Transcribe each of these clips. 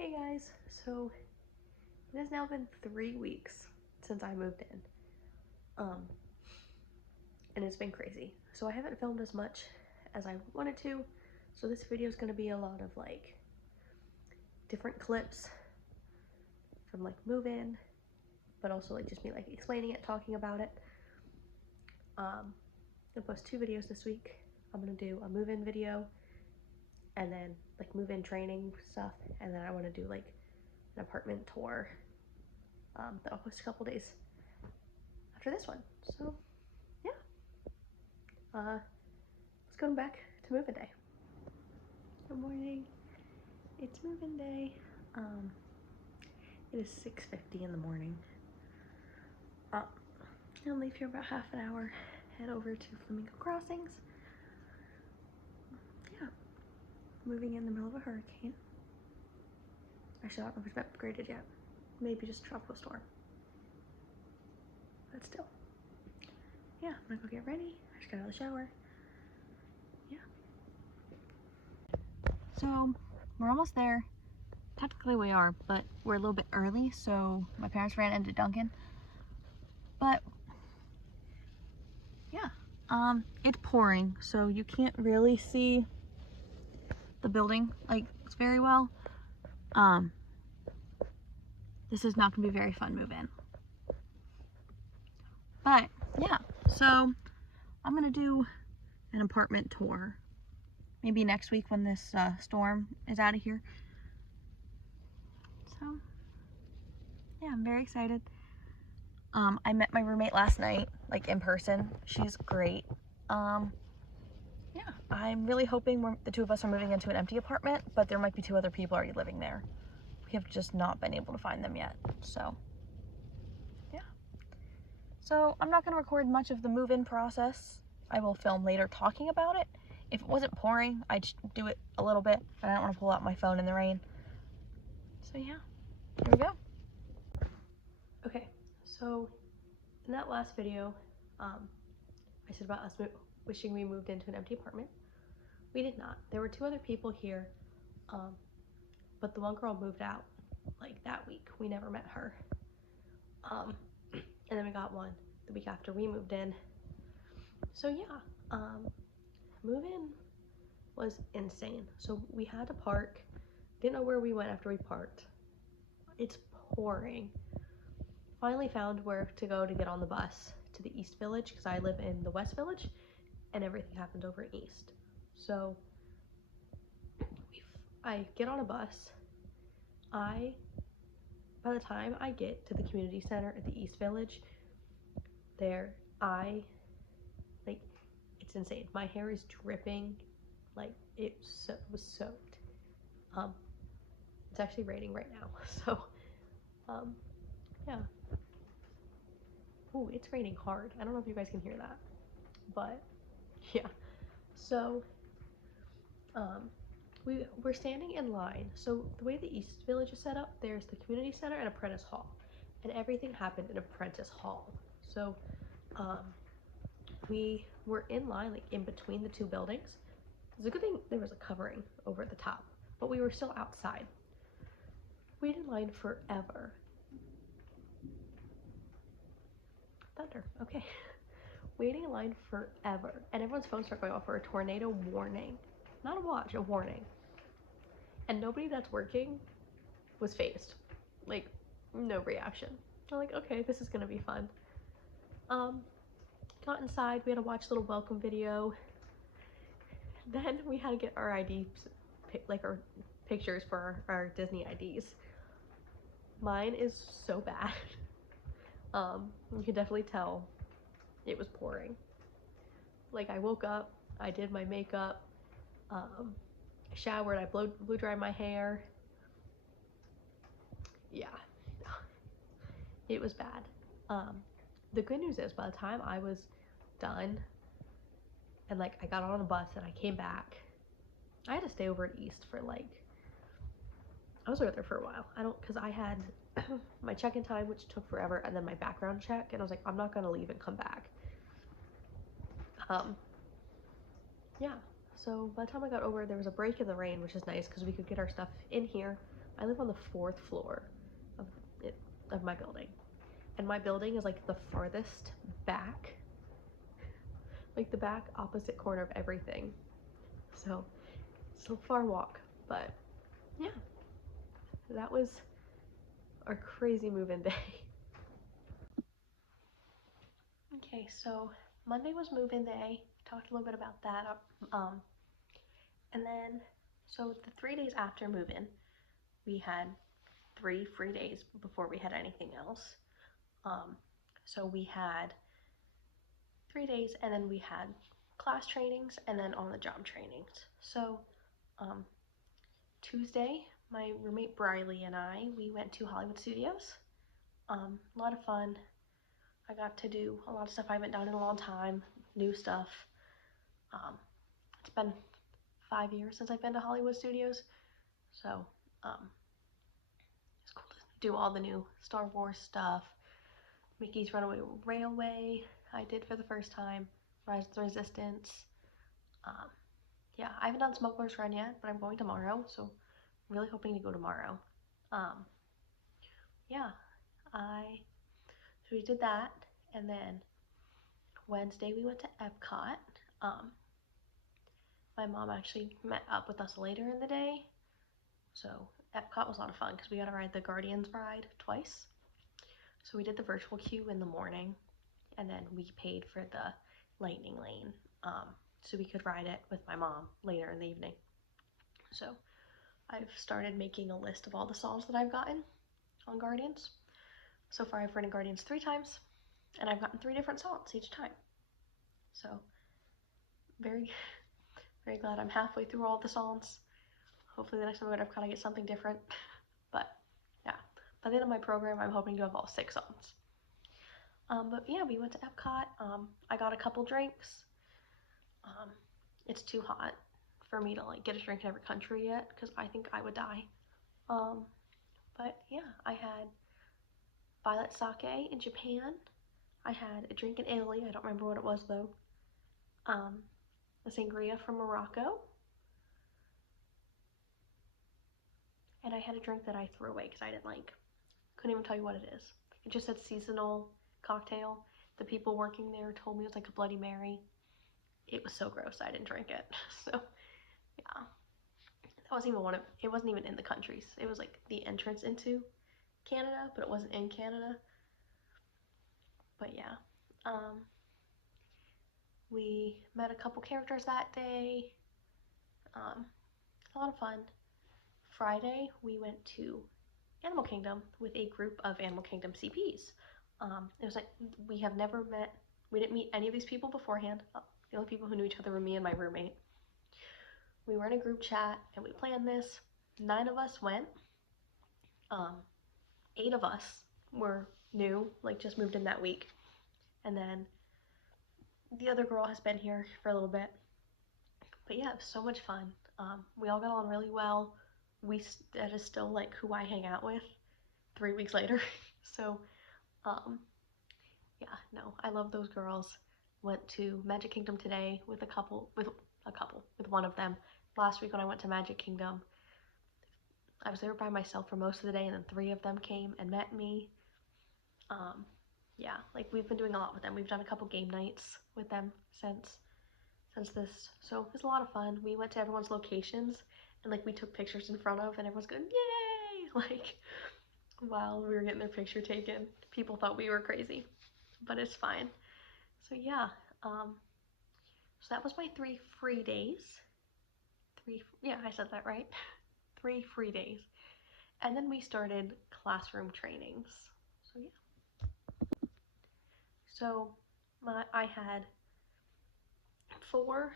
Hey guys, so it has now been 3 weeks since I moved in, and it's been crazy. So I haven't filmed as much as I wanted to, so this video is going to be a lot of like different clips from like move-in, but also like just me like explaining it, talking about it. I'm gonna post 2 videos this week. I'm gonna do a move-in video and then like move-in training stuff, and then I want to do like an apartment tour that I'll post a couple days after this one. So yeah, let's go back to move-in day. Good morning, it's move-in day. It is 6:50 in the morning. I'll leave here about half an hour, head over to Flamingo Crossings. Yeah, moving in the middle of a hurricane. Actually, I don't know if it's been upgraded yet. Maybe just tropical storm. But still. Yeah, I'm gonna go get ready. I just got out of the shower. Yeah. So, we're almost there. Technically we are, but we're a little bit early, so my parents ran into Dunkin'. But, yeah. It's pouring, so you can't really see the building, like, it's very well. This is not gonna be a very fun move-in. But, yeah, so I'm gonna do an apartment tour. Maybe next week when this storm is out of here. So, yeah, I'm very excited. I met my roommate last night, like in person. She's great. Yeah, I'm really hoping the 2 of us are moving into an empty apartment, but there might be 2 other people already living there. We have just not been able to find them yet, so yeah. So I'm not going to record much of the move-in process. I will film later talking about it. If it wasn't pouring, I'd do it a little bit, but I don't want to pull out my phone in the rain. So yeah, here we go. Okay, so in that last video, I said about us wishing we moved into an empty apartment. We did not. There were 2 other people here, but the one girl moved out like that week. We never met her. And then we got one the week after we moved in. So yeah, move-in was insane. So we had to park. Didn't know where we went after we parked. It's pouring. Finally found where to go to get on the bus to the East Village, because I live in the West Village and everything happened over in East. So I get on a bus. By the time I get to the community center at the East Village, it's insane. My hair is dripping, like it was soaked. It's actually raining right now, so yeah. Ooh, it's raining hard. I don't know if you guys can hear that, but yeah. So we're standing in line. So the way the East Village is set up, there's the community center and Apprentice Hall, and everything happened in Apprentice Hall. So we were in line like in between the 2 buildings. It's a good thing there was a covering over at the top, but we were still outside. Waited in line forever. Thunder. Okay. Waiting in line forever, and everyone's phones start going off for a tornado warning. Not a watch, a warning. And nobody that's working was phased. Like, no reaction. I'm like, okay, this is gonna be fun. Got inside, we had to watch a little welcome video. Then we had to get our IDs, like our pictures for our Disney IDs. Mine is so bad. You can definitely tell it was pouring. Like, I woke up, I did my makeup, I showered, I blow dried my hair. Yeah, it was bad. The good news is, by the time I was done and like I got on a bus and I came back, I had to stay over at East for like, I was over there for a while. Because I had my check-in time, which took forever, and then my background check, and I was like, I'm not gonna leave and come back. Yeah, so by the time I got over, there was a break in the rain, which is nice because we could get our stuff in here I live on the 4th floor of of my building, and my building is like the farthest back, like the back opposite corner of everything. So it's a far walk, but yeah, that was our crazy move-in day. Okay, so Monday was move-in day. Talked a little bit about that. And then, so the 3 days after move-in, we had 3 free days before we had anything else. So we had 3 days, and then we had class trainings and then on-the-job trainings. So Tuesday, my roommate Briley and we went to Hollywood Studios. A lot of fun. I got to do a lot of stuff I haven't done in a long time, new stuff. It's been 5 years since I've been to Hollywood Studios, so it's cool to do all the new Star Wars stuff. Mickey's Runaway Railway I did for the first time. Rise of the Resistance. Yeah, I haven't done Smuggler's Run yet, but I'm going tomorrow, so I'm really hoping to go tomorrow. Yeah, so we did that, and then Wednesday we went to Epcot. My mom actually met up with us later in the day, so Epcot was a lot of fun because we got to ride the Guardians ride twice. So we did the virtual queue in the morning, and then we paid for the Lightning Lane, so we could ride it with my mom later in the evening. So I've started making a list of all the songs that I've gotten on Guardians. So far I've ridden Guardians 3 times, and I've gotten 3 different songs each time. So very, very glad I'm halfway through all the songs. Hopefully the next time I go to Epcot I get something different. But yeah, by the end of my program I'm hoping to have all 6 songs. But yeah, we went to Epcot. I got a couple drinks. It's too hot for me to like get a drink in every country yet because I think I would die. But yeah, I had violet sake in Japan. I had a drink in Italy. I don't remember what it was though. A sangria from Morocco. And I had a drink that I threw away because I didn't like. Couldn't even tell you what it is. It just said seasonal cocktail. The people working there told me it was like a Bloody Mary. It was so gross I didn't drink it. So yeah, that wasn't even it wasn't even in the countries. It was like the entrance into Canada, but it wasn't in Canada. But yeah, we met a couple characters that day. A lot of fun. Friday we went to Animal Kingdom with a group of Animal Kingdom CPs. It was like we didn't meet any of these people beforehand. The only people who knew each other were me and my roommate. We were in a group chat and we planned this. 9 of us went. 8 of us were new, like just moved in that week. And then the other girl has been here for a little bit. But yeah, it was so much fun. We all got on really well. That is still like who I hang out with 3 weeks later. So yeah, no, I love those girls. Went to Magic Kingdom today with one of them. Last week when I went to Magic Kingdom, I was there by myself for most of the day, and then 3 of them came and met me. Yeah, like we've been doing a lot with them. We've done a couple game nights with them since this, so it was a lot of fun. We went to everyone's locations and like we took pictures in front of, and everyone's going yay, like while we were getting their picture taken. People thought we were crazy, but it's fine. So yeah, so that was my 3 free days. Yeah, I said that right. 3 free days. And then we started classroom trainings. So yeah. So I had 4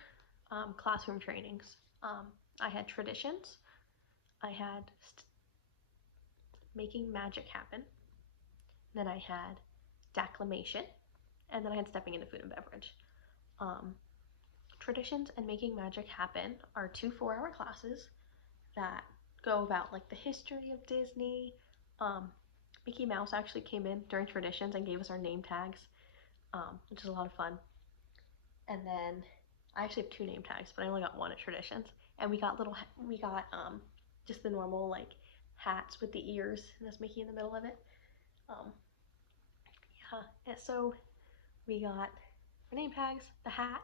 classroom trainings. I had traditions. I had making magic happen. Then I had declamation. And then I had stepping into food and beverage. Traditions and making magic happen are 2 4-hour classes that go about like the history of Disney. Mickey Mouse actually came in during traditions and gave us our name tags, which is a lot of fun. And then I actually have 2 name tags, but I only got 1 at traditions. And we got just the normal like hats with the ears, and that's Mickey in the middle of it. Yeah, and so we got our name tags, the hat.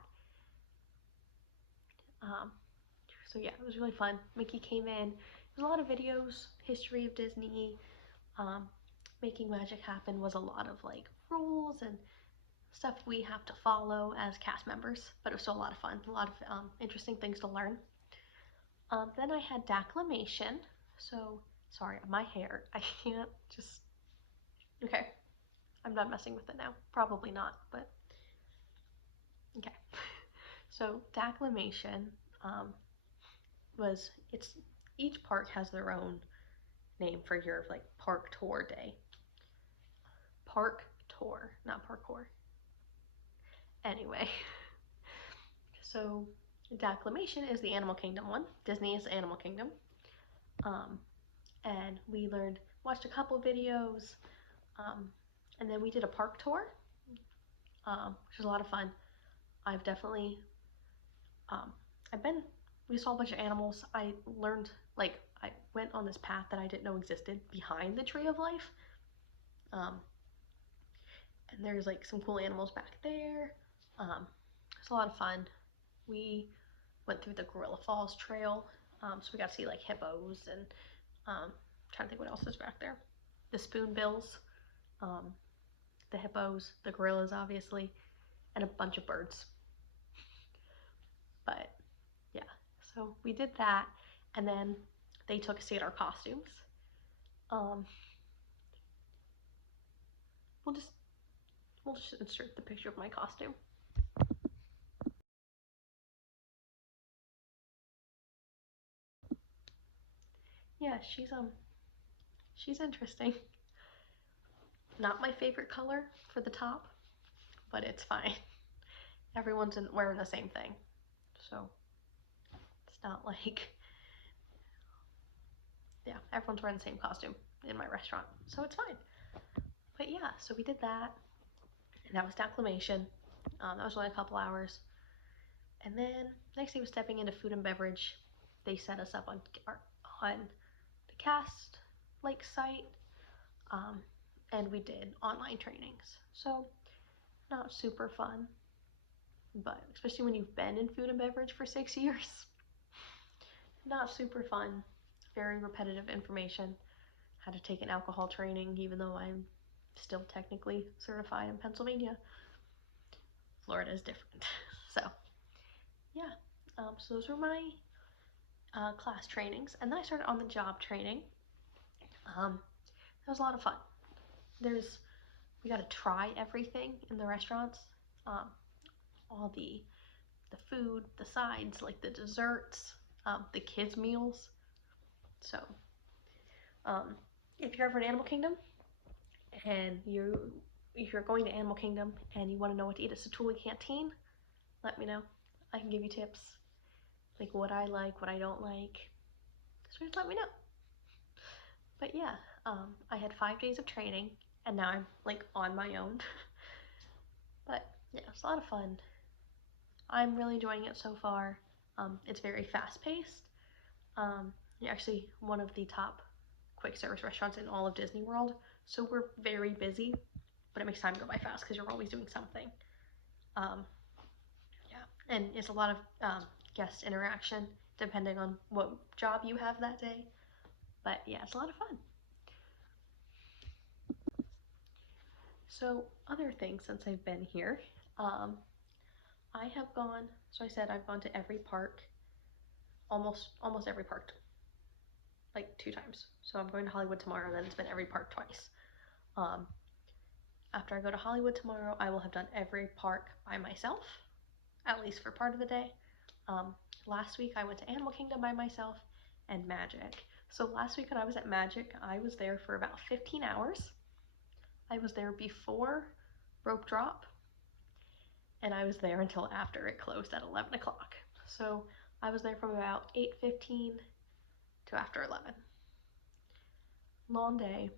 So yeah, it was really fun. Mickey came in. There was a lot of videos, history of Disney. Making magic happen was a lot of like rules and stuff we have to follow as cast members, but it was still a lot of fun, a lot of interesting things to learn. Then I had declamation. So, sorry, my hair, I can't just, okay, I'm done messing with it now. Probably not, but okay. So, declamation it's each park has their own name for your like park tour day. Park tour, not parkour. Anyway, so declamation is the Animal Kingdom one. Disney is Animal Kingdom. And we watched a couple videos, and then we did a park tour, which was a lot of fun. I've definitely, we saw a bunch of animals. I learned, like, I went on this path that I didn't know existed behind the Tree of Life. And there's like some cool animals back there. It's a lot of fun. We went through the Gorilla Falls Trail, so we got to see like hippos and trying to think what else is back there. The spoonbills, the hippos, the gorillas obviously, and a bunch of birds. But yeah, so we did that, and then they took us to get our costumes. We'll just insert the picture of my costume. Yeah, she's interesting. Not my favorite color for the top, but it's fine. Everyone's wearing the same thing, so it's not like, yeah, everyone's wearing the same costume in my restaurant, so it's fine. But yeah, so we did that, and that was declamation. That was only a couple hours. And then next day was stepping into food and beverage. They set us up on the cast like site, and we did online trainings. So not super fun, but especially when you've been in food and beverage for 6 years, not super fun. Very repetitive information. Had to take an alcohol training, even though I'm still technically certified in Pennsylvania. Florida is different. So yeah, so those were my class trainings, and then I started on the job training. That was a lot of fun. We got to try everything in the restaurants, all the food, the sides, like the desserts, the kids' meals. So, if you're ever in Animal Kingdom, and if you're going to Animal Kingdom and you want to know what to eat at Satuli Canteen, let me know. I can give you tips, like what I like, what I don't like. So just let me know. But yeah, I had 5 days of training, and now I'm like on my own. But yeah, it's a lot of fun. I'm really enjoying it so far. It's very fast-paced. Actually one of the top quick service restaurants in all of Disney World, so we're very busy, but it makes time go by fast because you're always doing something. Yeah, and it's a lot of guest interaction depending on what job you have that day. But yeah, it's a lot of fun. So other things since I've been here, I have gone, so I said I've gone to every park, almost every park, like 2 times. So I'm going to Hollywood tomorrow, and then it's been every park twice. After I go to Hollywood tomorrow, I will have done every park by myself, at least for part of the day. Last week I went to Animal Kingdom by myself and Magic. So last week when I was at Magic, I was there for about 15 hours. I was there before rope drop, and I was there until after it closed at 11 o'clock. So I was there from about 8:15 to after 11. Long day,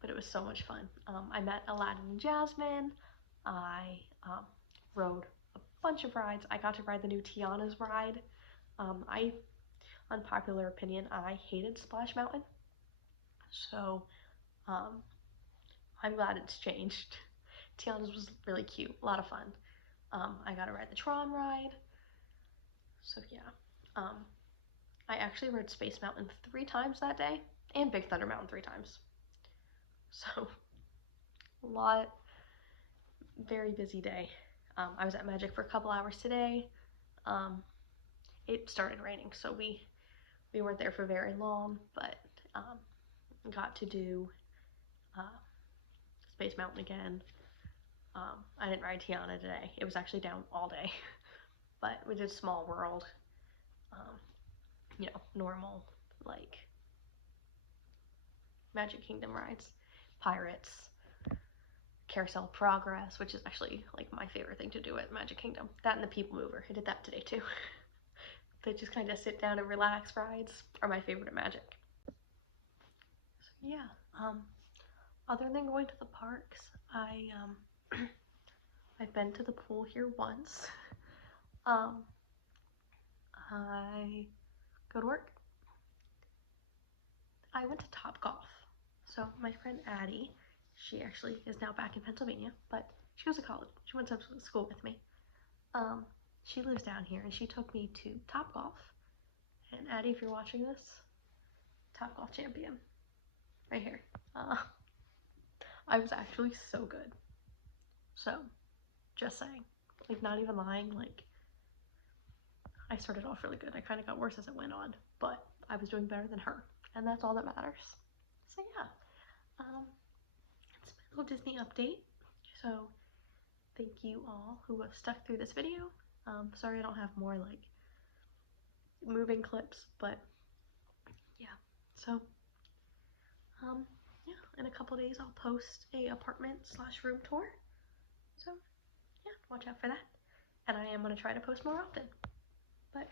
but it was so much fun. I met Aladdin and Jasmine. I rode a bunch of rides. I got to ride the new Tiana's ride. Unpopular opinion, I hated Splash Mountain. So I'm glad it's changed. Tiana's was really cute, a lot of fun. I got to ride the Tron ride. So yeah, I actually rode Space Mountain 3 times that day, and Big Thunder Mountain 3 times. So a lot, very busy day. I was at Magic for a couple hours today. It started raining, so we weren't there for very long, but got to do Space Mountain again. I didn't ride Tiana today. It was actually down all day, but we did Small World, normal, like, Magic Kingdom rides, Pirates, Carousel Progress, which is actually, like, my favorite thing to do at Magic Kingdom. That and the People Mover. I did that today, too. The just kind of sit down and relax rides are my favorite at Magic. So, yeah. Other than going to the parks, I've been to the pool here once. I go to work. I went to Topgolf. So my friend Addie, she actually is now back in Pennsylvania, but she goes to college. She went to school with me. She lives down here, and she took me to Topgolf. And Addie, if you're watching this, Topgolf champion, right here. I was actually so good. So, just saying, like, not even lying, like, I started off really good. I kind of got worse as it went on, but I was doing better than her, and that's all that matters. So yeah, it's my little Disney update. So thank you all who have stuck through this video. Sorry I don't have more like moving clips, but yeah. So yeah, in a couple days I'll post a apartment/room tour. So yeah, watch out for that. And I am gonna try to post more often. But